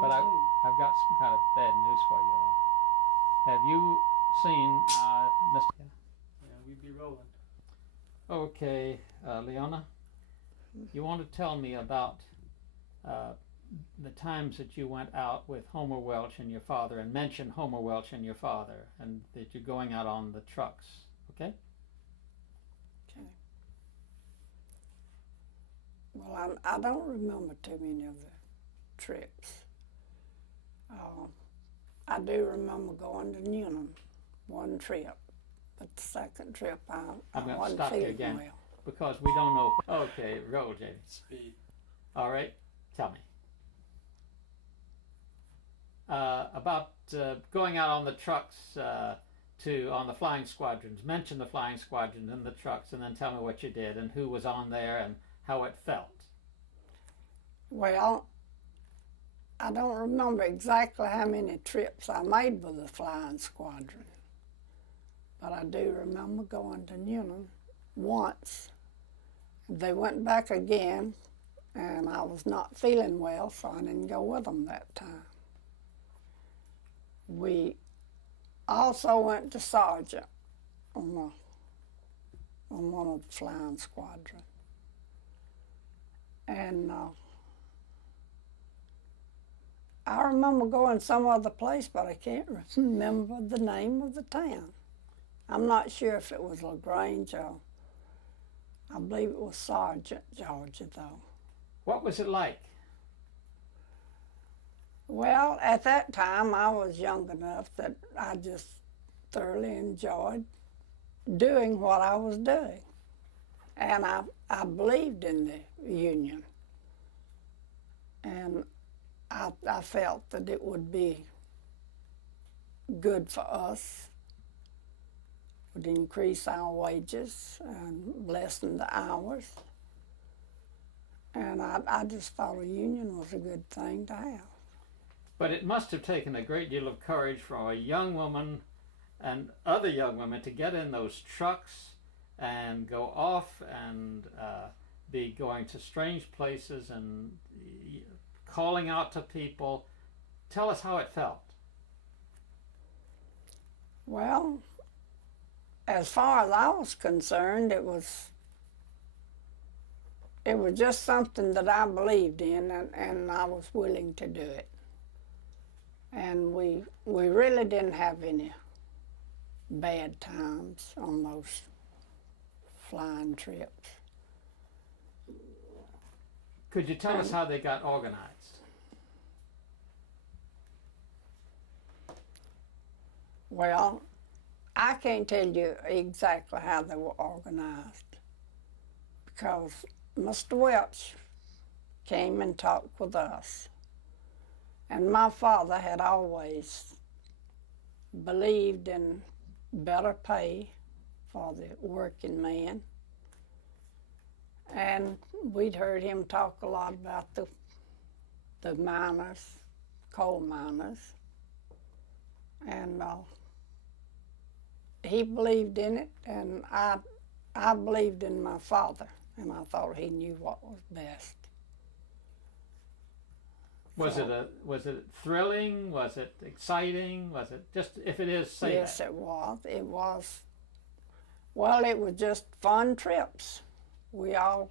But I've got some kind of bad news for you, though. Have you seen Mr. Yeah, we'd be rolling. Okay, Leona, you want to tell me about the times that you went out with Homer Welch and your father, and mention Homer Welch and your father, and that you're going out on the trucks, okay? Okay. Well, I don't remember too many of the trips. I do remember going to Newnham one trip, but the second trip I I'm going to wasn't stop you feeling again well. because we don't know. Okay, roll, Jamie. Speed. All right, tell me. About going out on the trucks on the flying squadrons. Mention the flying squadrons and the trucks, and then tell me what you did and who was on there and how it felt. Well, I don't remember exactly how many trips I made with the flying squadron, but I do remember going to Newnham once. They went back again, and I was not feeling well, so I didn't go with them that time. We also went to Sergeant on one of the flying squadron. And I remember going some other place, but I can't remember the name of the town. I'm not sure if it was LaGrange or I believe it was Sargent, Georgia, though. What was it like? Well, at that time, I was young enough that I just thoroughly enjoyed doing what I was doing. And I believed in the Union. And I felt that it would be good for us, would increase our wages and lessen the hours. And I just thought a union was a good thing to have. But it must have taken a great deal of courage for a young woman and other young women to get in those trucks and go off and be going to strange places and calling out to people. Tell us how it felt. Well, as far as I was concerned, it was just something that I believed in, and I was willing to do it. And we really didn't have any bad times on those flying trips. Could you tell us how they got organized? Well, I can't tell you exactly how they were organized because Mr. Welch came and talked with us. And my father had always believed in better pay for the working man. And we'd heard him talk a lot about the miners, coal miners. And he believed in it, and I believed in my father, and I thought he knew what was best. Was it thrilling? Was it exciting? Was it just, if it is, say yes, that. it was. It was. Well, it was just fun trips. We all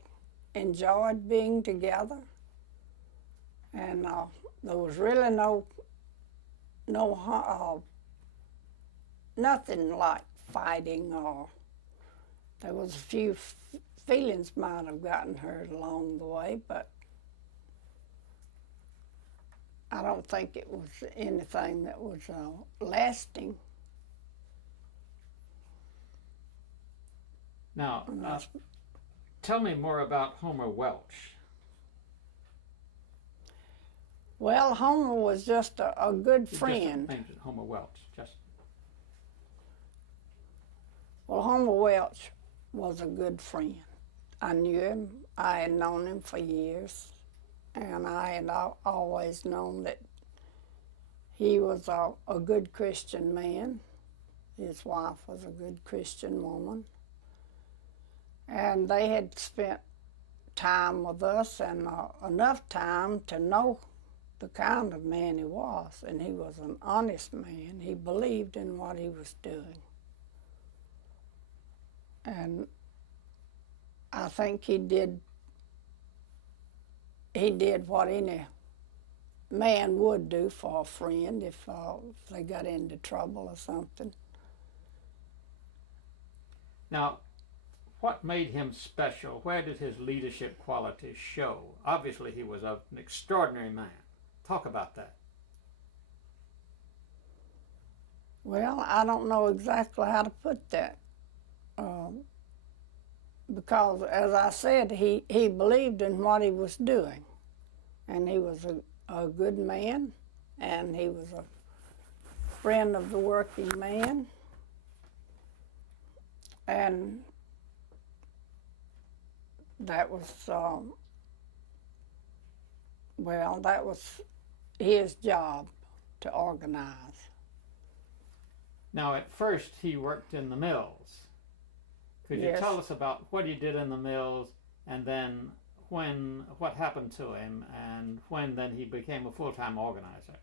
enjoyed being together, and there was really nothing like fighting, or there was a few feelings might have gotten hurt along the way, but I don't think it was anything that was lasting. Now, tell me more about Homer Welch. Well, Homer was just a good friend. Just Homer Welch, just. Well, Homer Welch was a good friend. I knew him. I had known him for years. And I had always known that he was a good Christian man. His wife was a good Christian woman. And they had spent time with us, and enough time to know the kind of man he was, and he was an honest man. He believed in what he was doing. And I think he did what any man would do for a friend if they got into trouble or something. Now, what made him special? Where did his leadership qualities show? Obviously, he was an extraordinary man. Talk about that. Well, I don't know exactly how to put that. Because, as I said, he believed in what he was doing. And he was a good man, and he was a friend of the working man. And that was, that was his job to organize. Now, at first, he worked in the mills. Could you Yes. tell us about what he did in the mills, and then what happened to him, and when then he became a full-time organizer?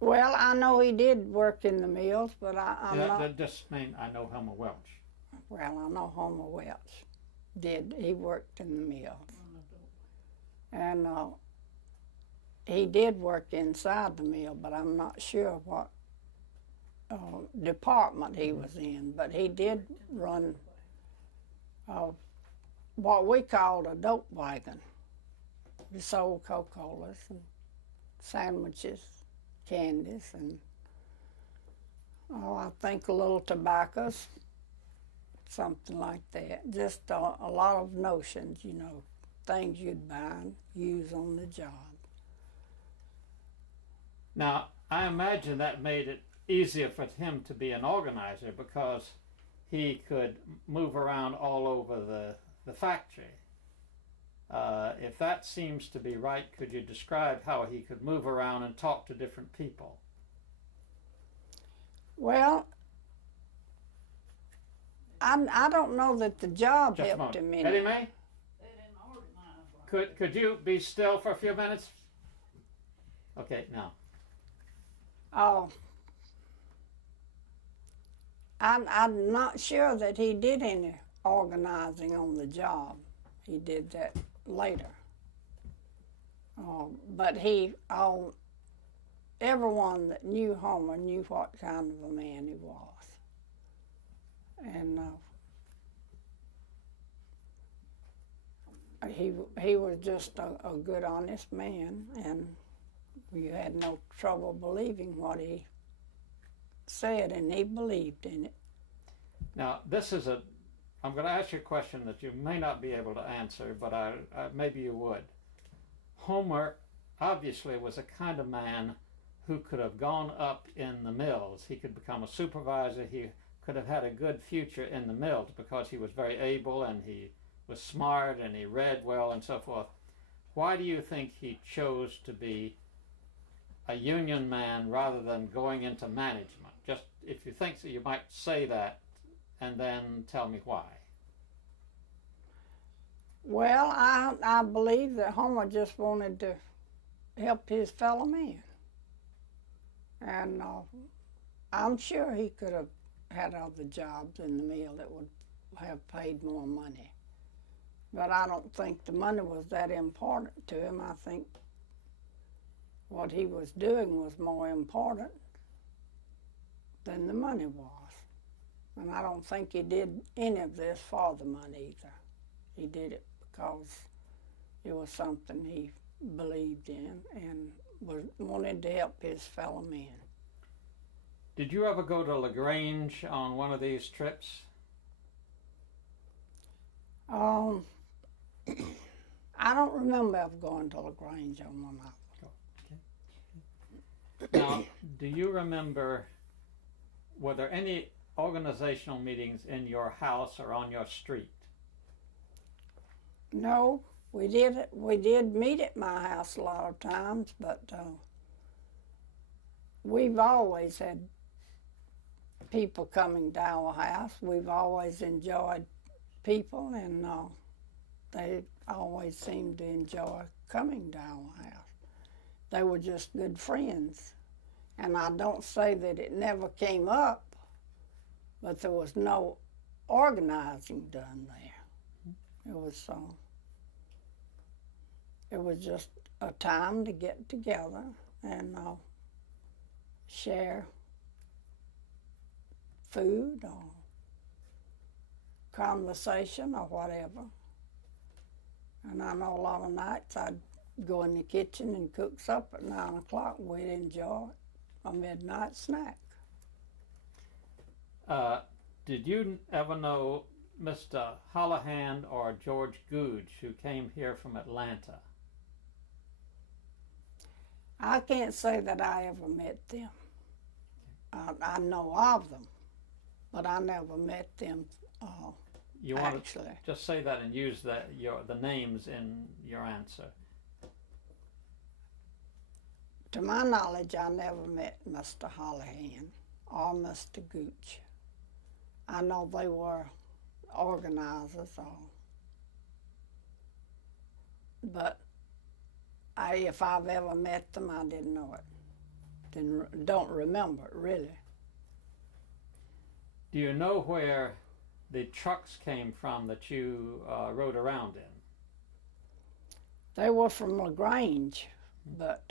Well, I know he did work in the mills, but I'm not. That just means I know Homer Welch. Well, I know Homer Welch did. He worked in the mills. And he did work inside the mill, but I'm not sure what department he was in. But he did run what we called a dope wagon. We sold Coca-Colas and sandwiches, candies, and I think a little tobaccos, something like that. Just a lot of notions, things you'd buy and use on the job. Now, I imagine that made it easier for him to be an organizer because he could move around all over the factory. If that seems to be right, could you describe how he could move around and talk to different people? Well, I don't know that the job Just a helped him moment. any. Eddie Mae? Could you be still for a few minutes? Okay, now. Oh, I'm not sure that he did any organizing on the job. He did that later. But everyone that knew Homer knew what kind of a man he was. And he was just a good, honest man, and we had no trouble believing what he said, and he believed in it. Now, I'm going to ask you a question that you may not be able to answer, but maybe you would. Homer obviously was a kind of man who could have gone up in the mills. He could become a supervisor. He could have had a good future in the mills because he was very able and he was smart and he read well and so forth. Why do you think he chose to be a union man rather than going into management? Just if you think so, you might say that and then tell me why. Well, I believe that Homer just wanted to help his fellow man. And I'm sure he could have had other jobs in the mill that would have paid more money. But I don't think the money was that important to him. I think what he was doing was more important than the money was. And I don't think he did any of this for the money either. He did it because it was something he believed in and wanted to help his fellow men. Did you ever go to LaGrange on one of these trips? I don't remember ever going to LaGrange on one of them. Now, do you remember, were there any organizational meetings in your house or on your street? No, we did meet at my house a lot of times, but we've always had people coming to our house. We've always enjoyed people, and they always seemed to enjoy coming to our house. They were just good friends. And I don't say that it never came up, but there was no organizing done there. It was just a time to get together and share food or conversation or whatever. And I know a lot of nights I'd go in the kitchen and cook supper at 9 o'clock, and we'd enjoy a midnight snack. Did you ever know Mr. Holohan or George Googe, who came here from Atlanta? I can't say that I ever met them. I know of them, but I never met them. You want actually. to just say that and use the names in your answer. To my knowledge, I never met Mr. Holohan or Mr. Gooch. I know they were organizers, but if I've ever met them, I didn't know it. Don't remember it, really. Do you know where the trucks came from that you rode around in? They were from LaGrange, but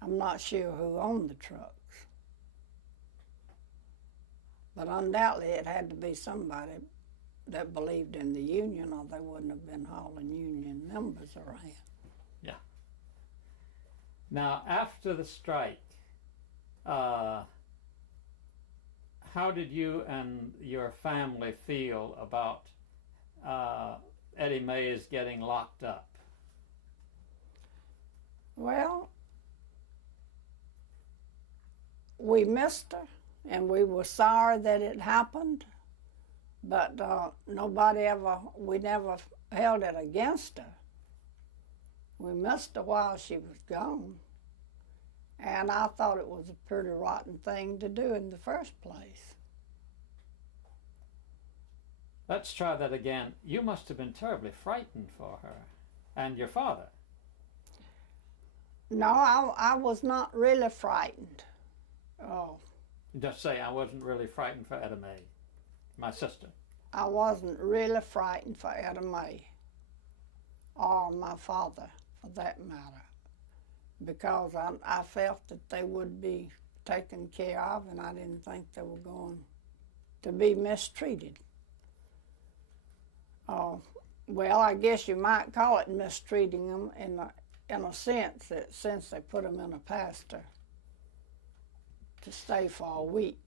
I'm not sure who owned the trucks. But undoubtedly it had to be somebody that believed in the Union, or they wouldn't have been hauling Union members around. Yeah. Now, after the strike, how did you and your family feel about Eddie Mays getting locked up? Well, we missed her, and we were sorry that it happened, but we never held it against her. We missed her while she was gone, and I thought it was a pretty rotten thing to do in the first place. Let's try that again. You must have been terribly frightened for her and your father. No, I was not really frightened. Oh. Just say, I wasn't really frightened for Etta Mae, my sister. I wasn't really frightened for Etta Mae, or my father, for that matter, because I felt that they would be taken care of, and I didn't think they were going to be mistreated. Well, I guess you might call it mistreating them in a sense, that since they put them in a pasture to stay for a week.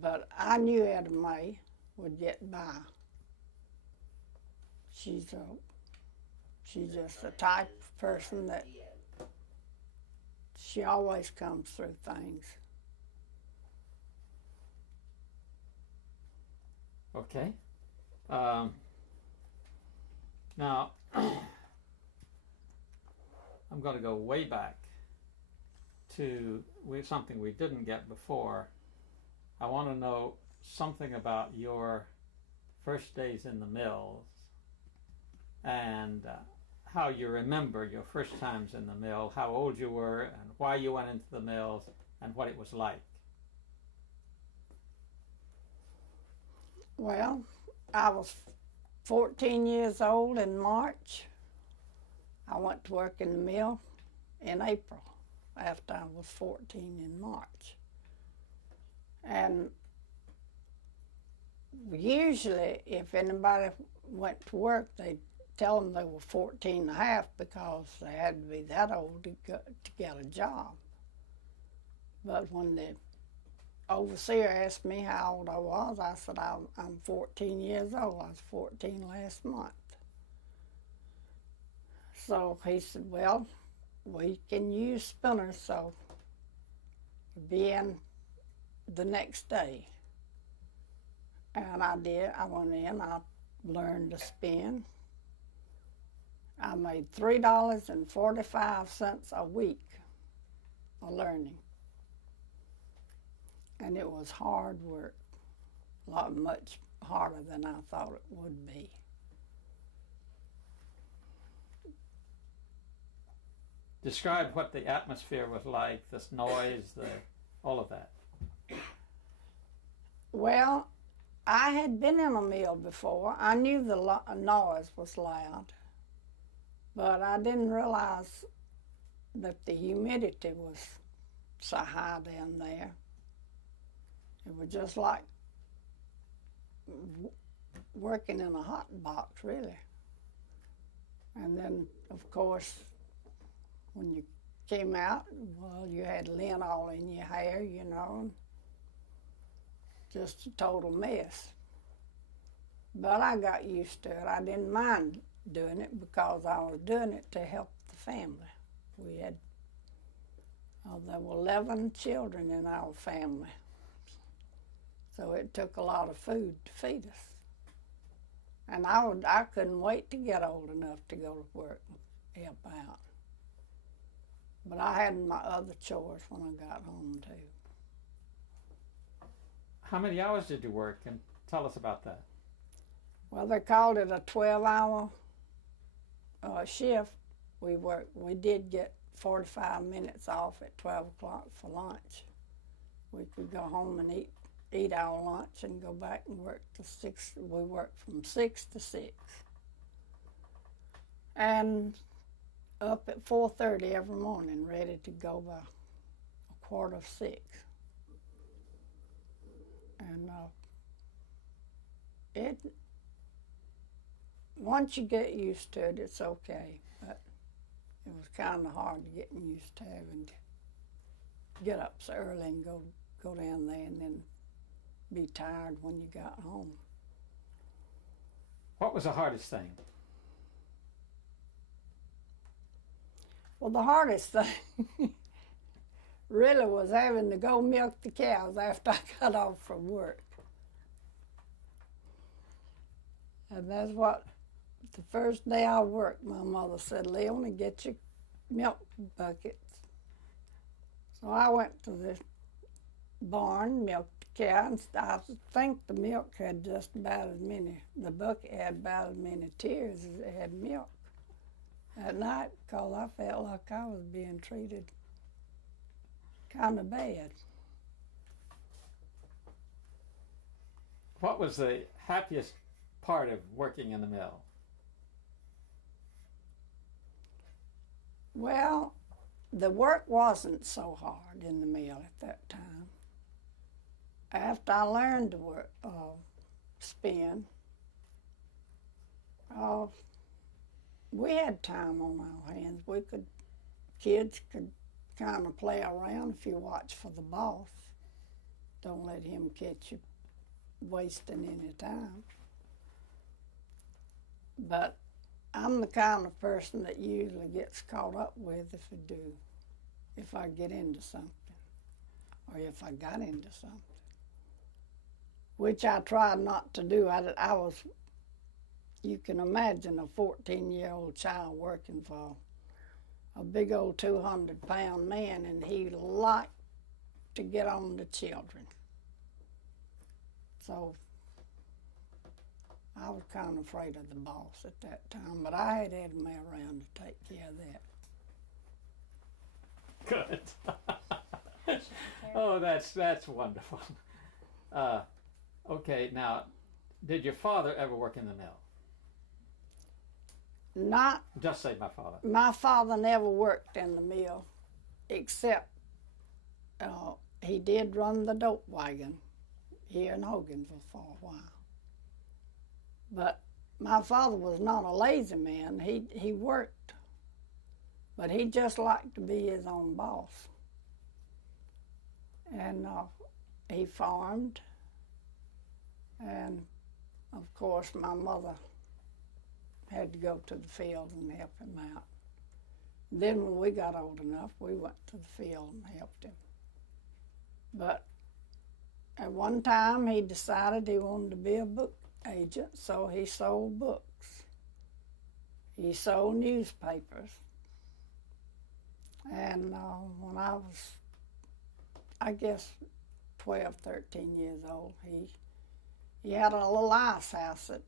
But I knew Etta Mae would get by. She's just the type of person that she always comes through things. Okay. Now, I'm going to go way back to something we didn't get before. I want to know something about your first days in the mills and how you remember your first times in the mill, how old you were, and why you went into the mills, and what it was like. Well, I was 14 years old in March. I went to work in the mill in April after I was 14 in March. And usually if anybody went to work, they'd tell them they were 14 and a half because they had to be that old to get a job. But when the overseer asked me how old I was, I said, I'm 14 years old. I was 14 last month. So he said, well, we can use spinners, so be in the next day. And I did. I went in, I learned to spin. I made $3.45 a week of learning. And it was hard work, much harder than I thought it would be. Describe what the atmosphere was like, this noise, all of that. Well, I had been in a mill before. I knew the noise was loud, but I didn't realize that the humidity was so high down there. It was just like working in a hot box, really. And then, of course, when you came out, well, you had lint all in your hair, you know, just a total mess. But I got used to it. I didn't mind doing it because I was doing it to help the family. We had, there were 11 children in our family. So it took a lot of food to feed us. And I couldn't wait to get old enough to go to work and help out. But I had my other chores when I got home too. How many hours did you work? And tell us about that. Well, they called it a 12-hour shift. We did get 45 minutes off at 12 o'clock for lunch. We could go home and eat our lunch and go back and work till 6. We worked from 6 to 6. And up at 4:30 every morning, ready to go by 5:45. And once you get used to it, it's okay. But it was kind of hard getting used to having to get up so early and go down there and then be tired when you got home. What was the hardest thing? Well, the hardest thing really was having to go milk the cows after I got off from work. And that's what, the first day I worked, my mother said, "Leona, get your milk buckets." So I went to the barn, milked the cow, and I think the milk had just about as many, the bucket had about as many tears as it had milk at night, because I felt like I was being treated kind of bad. What was the happiest part of working in the mill? Well, the work wasn't so hard in the mill at that time. After I learned to work, spin, we had time on our hands. Kids could kind of play around if you watch for the boss. Don't let him catch you wasting any time. But I'm the kind of person that usually gets caught up with if I get into something, or if I got into something, which I tried not to do. I was, you can imagine a 14-year-old child working for a big old 200-pound man, and he liked to get on the children. So I was kind of afraid of the boss at that time, but I had me around to take care of that. Good. Oh, that's wonderful. Okay, now, did your father ever work in the mill? Not. Just say my father. My father never worked in the mill, except he did run the dope wagon here in Hogansville for a while. But my father was not a lazy man. He worked, but he just liked to be his own boss. And he farmed, and of course my mother had to go to the field and help him out. Then when we got old enough, we went to the field and helped him. But at one time he decided he wanted to be a book agent, so he sold books. He sold newspapers. And when I was, I guess, 12, 13 years old, He had a little ice house at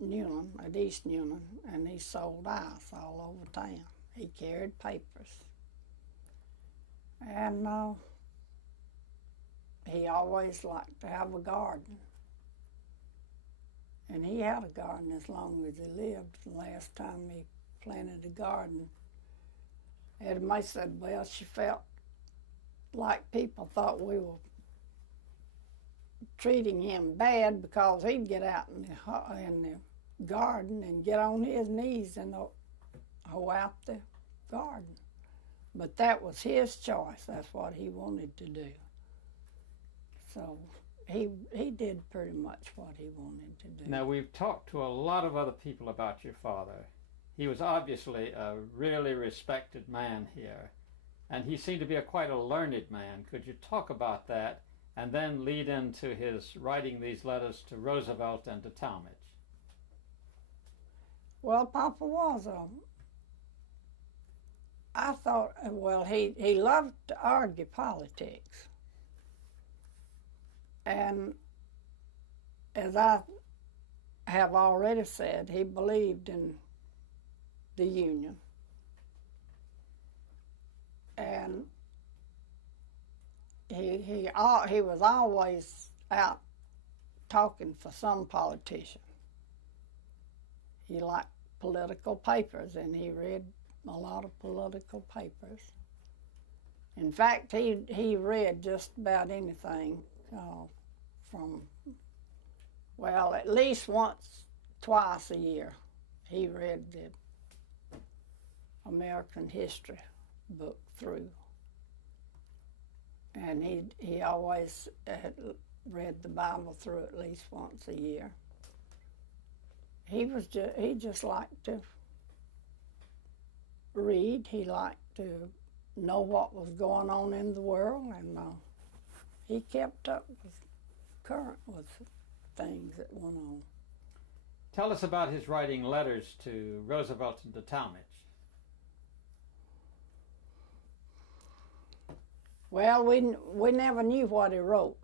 Newland, at East Newland, and he sold ice all over town. He carried papers. And he always liked to have a garden. And he had a garden as long as he lived. The last time he planted a garden, Eddie Mae said, well, she felt like people thought we were treating him bad because he'd get out in the garden and get on his knees and hoe out the garden. But that was his choice. That's what he wanted to do. So he did pretty much what he wanted to do. Now, we've talked to a lot of other people about your father. He was obviously a really respected man here, and he seemed to be quite a learned man. Could you talk about that and then lead into his writing these letters to Roosevelt and to Talmadge? Well, Papa was I thought, well, he loved to argue politics. And as I have already said, he believed in the Union. And he was always out talking for some politician. He liked political papers, and he read a lot of political papers. In fact, he read just about anything from, well, at least once, twice a year. He read the American history book through. And he always read the Bible through at least once a year. He just liked to read. He liked to know what was going on in the world, and he kept up with current with things that went on. Tell us about his writing letters to Roosevelt and to Talmadge. Well, we never knew what he wrote,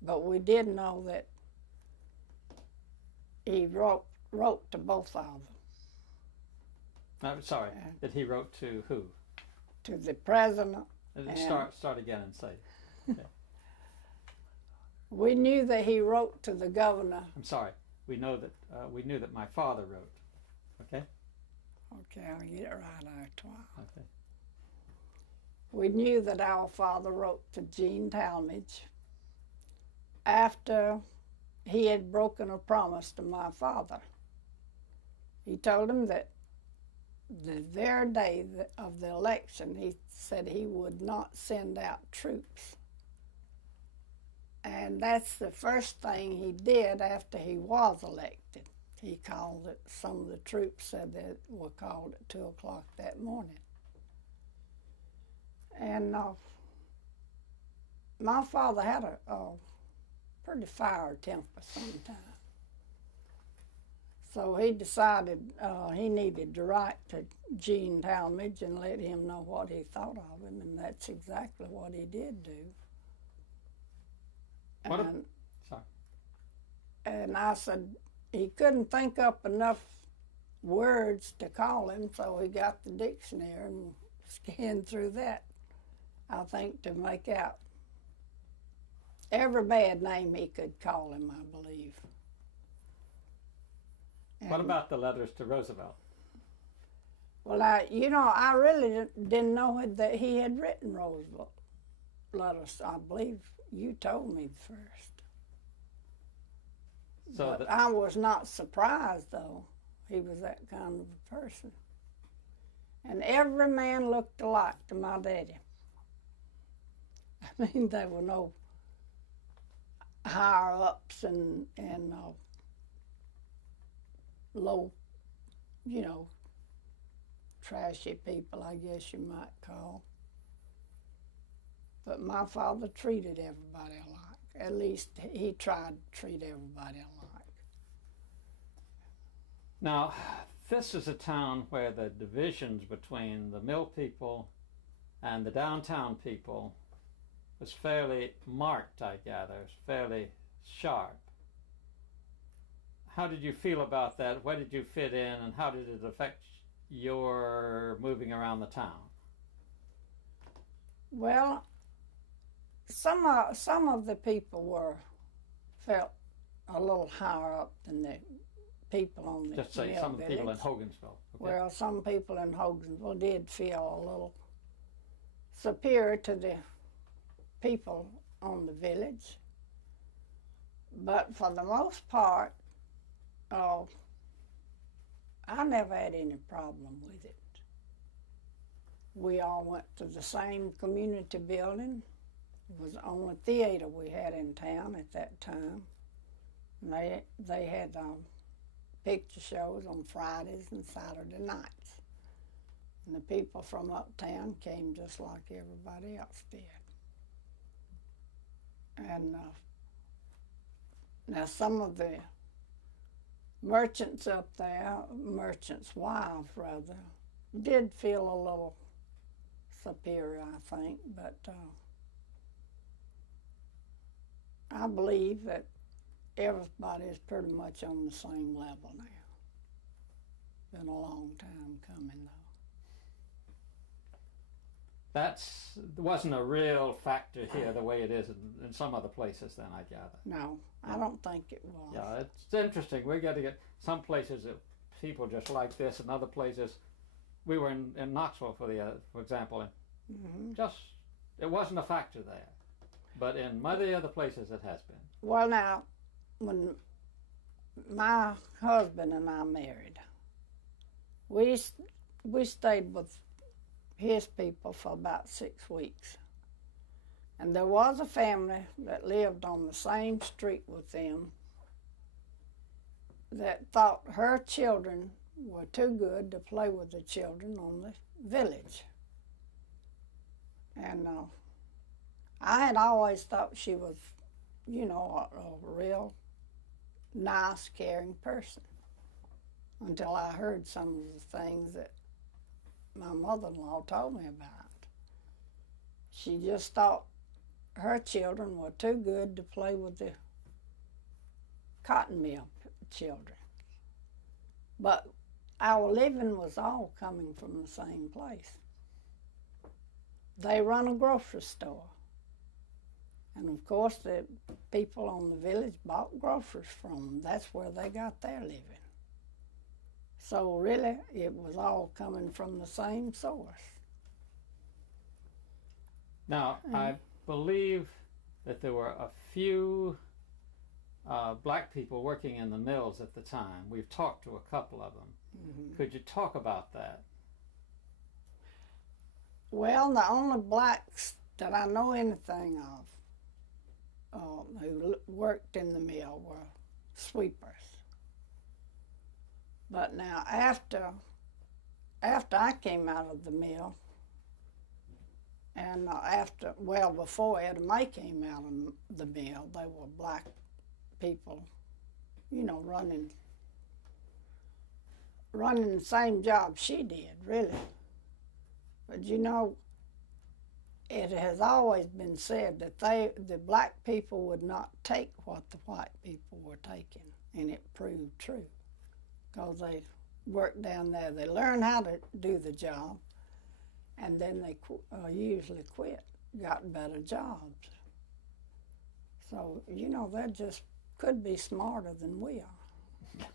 but we did know that he wrote to both of them. I'm sorry, that he wrote to who? To the president. Start again and say. Okay. We knew that he wrote to the governor. I'm sorry. We knew that my father wrote. Okay. Okay, I'll get it right after a while. Okay. We knew that our father wrote to Gene Talmadge after he had broken a promise to my father. He told him that the very day of the election, he said he would not send out troops. And that's the first thing he did after he was elected. He called it, some of the troops said that were called at 2 o'clock that morning. And my father had a pretty fiery temper sometimes. So he decided he needed to write to Gene Talmadge and let him know what he thought of him, and that's exactly what he did do. And I said he couldn't think up enough words to call him, so he got the dictionary and scanned through that, I think, to make out every bad name he could call him, I believe. And what about the letters to Roosevelt? Well, I really didn't know that he had written Roosevelt letters. I believe you told me first. But I was not surprised, though. He was that kind of a person. And every man looked alike to my daddy. I mean, there were no higher-ups and low, trashy people, I guess you might call. But my father treated everybody alike. At least he tried to treat everybody alike. Now, this is a town where the divisions between the mill people and the downtown people was fairly marked, I gather, fairly sharp. how did you feel about that? Where did you fit in, and how did it affect your moving around the town? Well, some of the people felt a little higher up than the people on the Just say mill some of the people in village. Hogansville. Okay. Well, some people in Hogansville did feel a little superior to the people on the village. But for the most part, I never had any problem with it. We all went to the same community building. It was the only theater we had in town at that time. And they had picture shows on Fridays and Saturday nights. And the people from uptown came just like everybody else did. And now some of the merchants up there, merchants' wives rather, did feel a little superior, I think, but I believe that everybody is pretty much on the same level now. Been a long time coming, though. That wasn't a real factor here the way it is in some other places then, I gather. No, I don't think it was. Yeah, it's interesting. We got to get some places that people just like this, and other places. We were in Knoxville, for example, and just it wasn't a factor there. But in many other places it has been. Well, now, when my husband and I married, we stayed with his people for about 6 weeks. And there was a family that lived on the same street with them that thought her children were too good to play with the children on the village. And I had always thought she was, a real nice, caring person until I heard some of the things that my mother-in-law told me about. She just thought her children were too good to play with the cotton mill children. But our living was all coming from the same place. They run a grocery store. And of course the people on the village bought groceries from them. That's where they got their living. So really, it was all coming from the same source. Now, I believe that there were a few black people working in the mills at the time. We've talked to a couple of them. Could you talk about that? Well, the only blacks that I know anything of who worked in the mill were sweepers. But now after I came out of the mill, and before Etta May came out of the mill, they were black people, running the same job she did, really. But it has always been said that the black people would not take what the white people were taking, and it proved true. Because they worked down there. They learned how to do the job, and then they usually quit, got better jobs. So, they just could be smarter than we are.